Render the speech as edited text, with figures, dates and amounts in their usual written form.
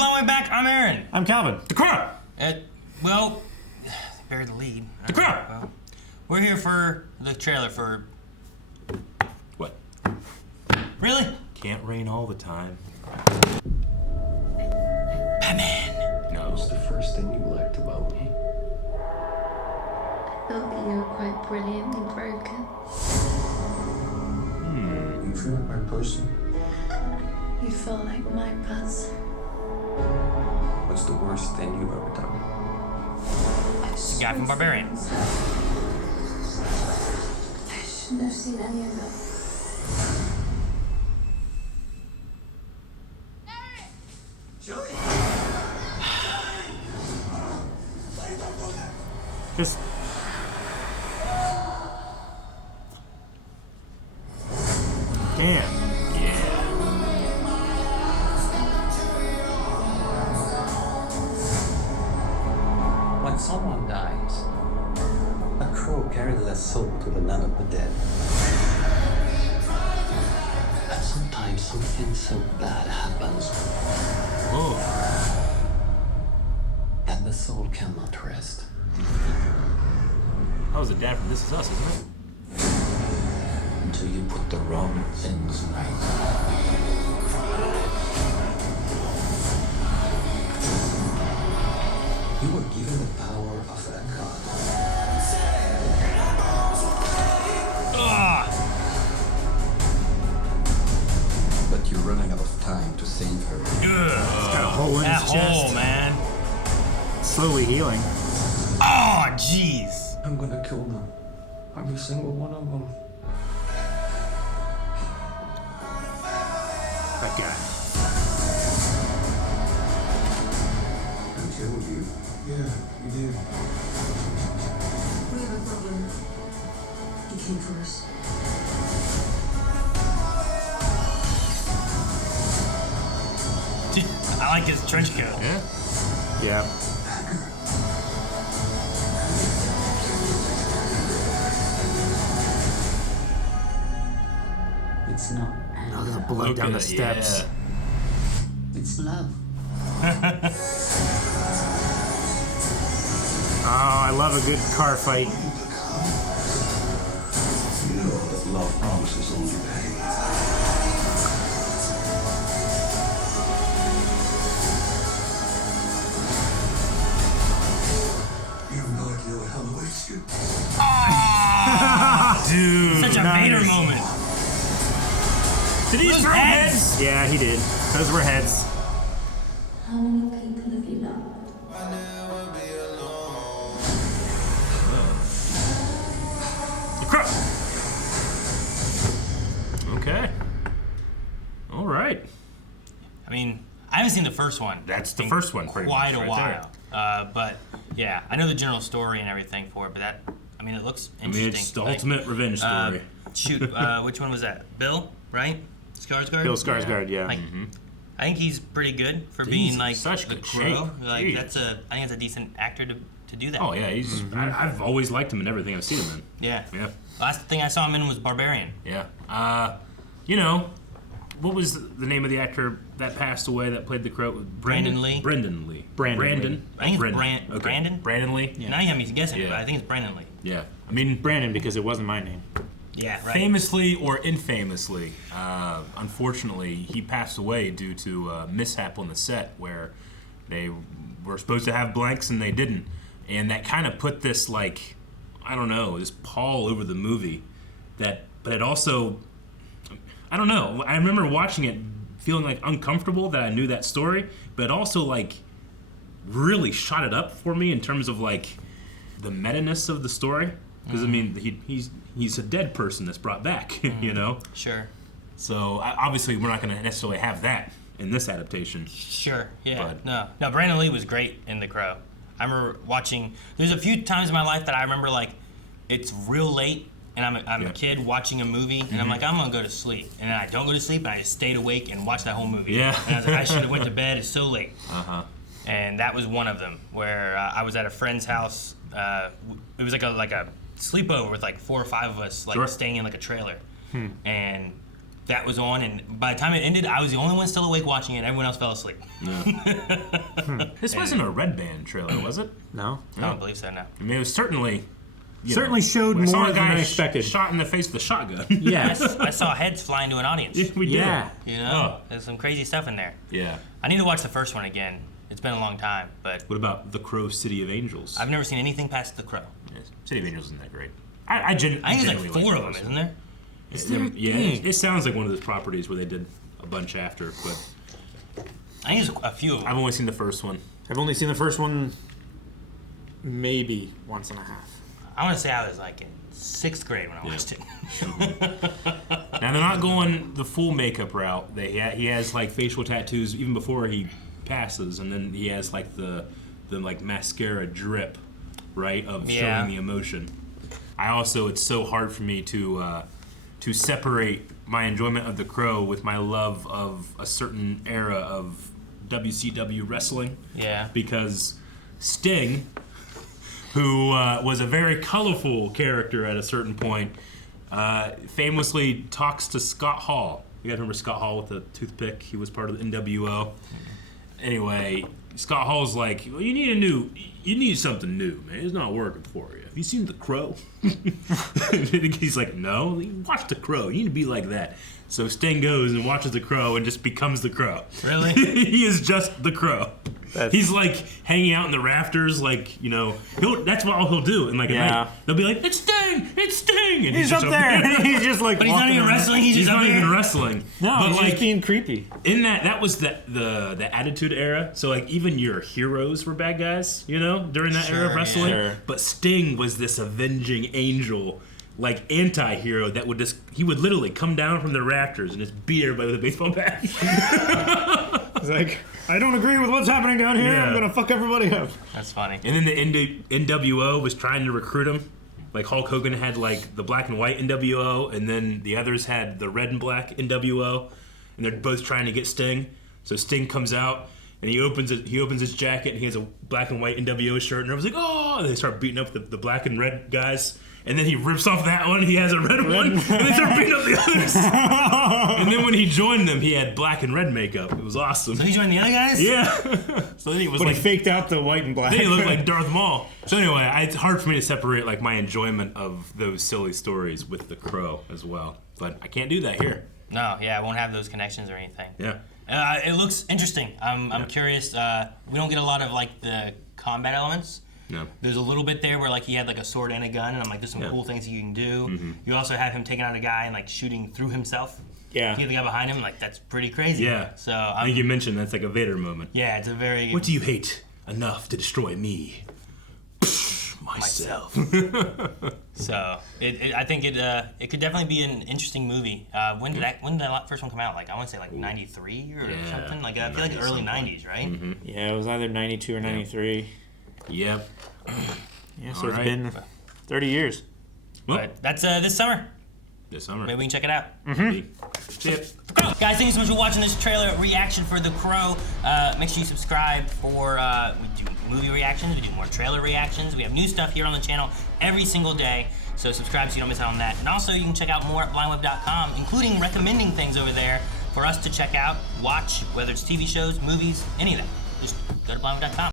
Blonde Way Back. I'm Aaron. I'm Calvin. The Crow! Well, they buried the lead. The Crow! Well, we're here for the trailer for... What? Really? Can't rain all the time. Batman. No. What's the first thing you liked about me? I thought that you were quite brilliantly broken. You feel like my person? You feel like my Buzz. What's the worst thing you've ever done? The guy from Barbarian. I shouldn't have seen any of it. Just... Damn. When someone dies, a crow carries their soul to the land of the dead. And sometimes something so bad happens that the soul cannot rest. That was the dad from This Is Us, isn't it? Until you put the wrong things right. You were given the power of a god. But you're running out of time to save her. He's got a hole in That his chest. hole, man. Slowly healing. Oh, jeez. I'm gonna kill them. Every single one of them. That guy. I killed you. Yeah, you did. We have a problem. He came for us. I like his trench coat. Yeah. Yeah. It's not Look at the blood Look down at the it, steps. it's love. Oh, I love a good car fight. You know that love promises only pain. You have no idea what hell awaits you. Dude, Such a nice. Vader moment. Did he Those throw heads? heads? Yeah, he did. Those were heads. How many people have you loved? The Crow! Okay. All right. I mean, I haven't seen the first one. That's the in first one, pretty quite much, a right while. But yeah, I know the general story and everything for it. But that, I mean, it looks interesting. It's the Like, ultimate revenge story. Shoot, which one was that? Bill, right? Skarsgård. Bill Skarsgård, yeah. Like, I think he's pretty good for He's being in like such the good Crow. shape. Like Jeez. I think that's a decent actor to do that. Oh, yeah. He's. I've always liked him in everything I've seen him in. Yeah. Yeah. Last thing I saw him in was Barbarian. Yeah. You know, what was the name of the actor that passed away that played the Crow? Brandon Lee. Brendan Lee. Brandon I think it's Brendan. Okay. Brandon. Brandon Lee. Now you have me guessing, Yeah. but I think it's Brandon Lee. Yeah. I mean, Brandon, because it wasn't my name. Yeah, right. famously or infamously, unfortunately, he passed away due to a mishap on the set where they were supposed to have blanks and they didn't. And that kind of put this, like, I don't know, this pall over the movie. But it also, I don't know. I remember watching it feeling, like, uncomfortable that I knew that story. But it also, like, really shot it up for me in terms of, like, the meta-ness of the story. Because, I mean, he's a dead person that's brought back, you know? Sure. So, obviously, we're not going to necessarily have that in this adaptation. Sure. Yeah. But- No. Brandon Lee was great in The Crow. I remember watching. There's a few times in my life that I remember like it's real late and I'm Yeah. a kid watching a movie and I'm like I'm gonna go to sleep and then I don't go to sleep and I just stayed awake and watched that whole movie. Yeah. And I was like I should have went to bed. It's so late. Uh-huh. And that was one of them where I was at a friend's house. It was like a sleepover with like 4 or 5 of us, like Sure. staying in like a trailer. And that was on, and by the time it ended, I was the only one still awake watching it. Everyone else fell asleep. This wasn't a Red Band trailer, was it? No. I don't believe so, no. I mean, it was certainly. Certainly showed I saw more a than guy I expected. Shot in the face with a shotgun. Yes. I saw heads fly into an audience. We did. Yeah. You know, there's some crazy stuff in there. Yeah. I need to watch the first one again. It's been a long time, but What about The Crow, City of Angels? I've never seen anything past The Crow. Yes. City of Angels isn't that great. I think I think there's like 4 of them, isn't there? Yeah, it sounds like one of those properties where they did a bunch after, but I think there's a few of them. I've only seen the first one. I've only seen the first one maybe once and a half. I want to say I was like in 6th grade when I watched it. Now they're not going the full makeup route. He has like facial tattoos even before he passes, and then he has like the like mascara drip, right, of Yeah. showing the emotion. It's so hard for me to separate my enjoyment of The Crow with my love of a certain era of WCW wrestling. Yeah. Because Sting, who was a very colorful character at a certain point, famously talks to Scott Hall. You guys remember Scott Hall with the toothpick? He was part of the NWO. Anyway, Scott Hall's like, well, you need something new, man. It's not working for you. Have you seen The Crow? He's like, no. Watch The Crow. You need to be like that. So Sting goes and watches The Crow and just becomes The Crow. Really? He is just The Crow. He's like hanging out in the rafters, like, you know, that's what all he'll do. And like at night, they'll be like, it's Sting, and He's up there. He's just like But he's not walking even around. wrestling. He's He's just up not there. even wrestling. No, but he's like just being creepy. in that was the Attitude Era. So like even your heroes were bad guys, you know, during that era of Sure, wrestling. yeah. Sure. But Sting was this avenging angel, like anti-hero that he would literally come down from the rafters and just beat everybody with a baseball bat. He's like, I don't agree with what's happening down here. Yeah. I'm gonna fuck everybody up. That's funny. And then the NWO was trying to recruit him. Like Hulk Hogan had like the black and white NWO, and then the others had the red and black NWO, and they're both trying to get Sting. So Sting comes out and he opens his jacket and he has a black and white NWO shirt, and everyone's like, oh! And they start beating up the black and red guys. And then he rips off that one, he has a red one, and they start beating up the others. And then when he joined them, he had black and red makeup. It was awesome. So he joined the other guys? Yeah. So then he was But like, he faked out the white and black. then he looked like Darth Maul. So anyway, it's hard for me to separate like my enjoyment of those silly stories with The Crow as well. But I can't do that here. No, yeah, I won't have those connections or anything. Yeah. It looks interesting. I'm curious. We don't get a lot of like the combat elements. No. There's a little bit there where like he had like a sword and a gun, and I'm like, there's some cool things you can do. You also have him taking out a guy and like shooting through himself. Yeah. You get the guy behind him, like that's pretty crazy. Yeah. So I think you mentioned that's like a Vader moment. yeah, it's a very What do you hate enough to destroy me? Myself. so I think it could definitely be an interesting movie. When did that first one come out? Like I want to say like 93 or Yeah, something. Like I feel like early 90s, right? Yeah, it was either 92 or 93. Yep. Yeah, so All it's right. been 30 years. Well, But that's this summer. this summer. Maybe we can check it out. Chip. Guys, thank you so much for watching this trailer reaction for The Crow. Make sure you subscribe for, we do movie reactions, we do more trailer reactions. We have new stuff here on the channel every single day, so subscribe so you don't miss out on that. And also, you can check out more at blindweb.com, including recommending things over there for us to check out, watch, whether it's TV shows, movies, any of that. Just go to blindweb.com.